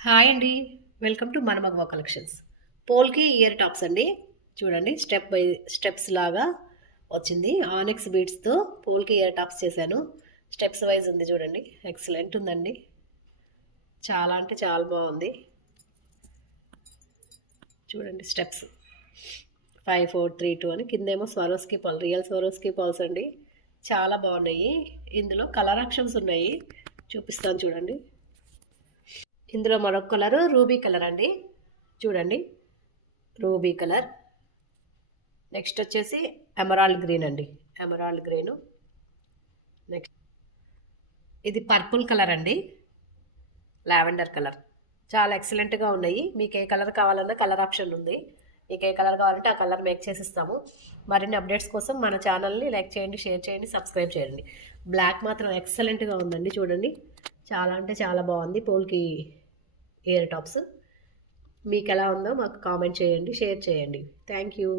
Hi అండి. Welcome to మన మగవా collections. పోల్‌కి ear tops అండి. చూడండి స్టెప్ బై స్టెప్స్ లాగా వచ్చింది. ఆనెక్స్ బీడ్స్‌తో పోల్‌కి ఇయర్ టాప్స్ చేశాను. స్టెప్స్ వైజ్ ఉంది చూడండి. ఎక్సలెంట్ ఉందండి. చాలా అంటే చాలా బాగుంది. చూడండి స్టెప్స్ 5, 4, 3, 2 అని కిందేమో Swarovski pearl, real Swarovski pearls అండి. చాలా బాగున్నాయి. ఇందులో కలర్ ఆప్షన్స్ ఉన్నాయి. చూపిస్తాను చూడండి. ఇందులో మరొక కలర్ రూబీ కలర్ అండి. చూడండి రూబీ కలర్. నెక్స్ట్ వచ్చేసి ఎమరాల్డ్ గ్రీన్ అండి. Emerald green. నెక్స్ట్ ఇది పర్పుల్ కలర్ అండి. Lavender colour. చాలా ఎక్సలెంట్గా ఉన్నాయి. మీకు ఏ కలర్ కావాలన్నా కలర్ ఆప్షన్ ఉంది. మీకు ఏ కలర్ కావాలంటే ఆ కలర్ మేక్ చేసిస్తాము. మరిన్ని అప్డేట్స్ కోసం మన ఛానల్ని లైక్ చేయండి, షేర్ చేయండి, సబ్స్క్రైబ్ చేయండి. బ్లాక్ మాత్రం ఎక్సలెంట్గా ఉందండి. చూడండి చాలా అంటే చాలా బాగుంది. పోల్కి ఇయర్ టాప్స్. మీకు ఎలా ఉందో మాకు కామెంట్ చేయండి, షేర్ చేయండి. Thank you.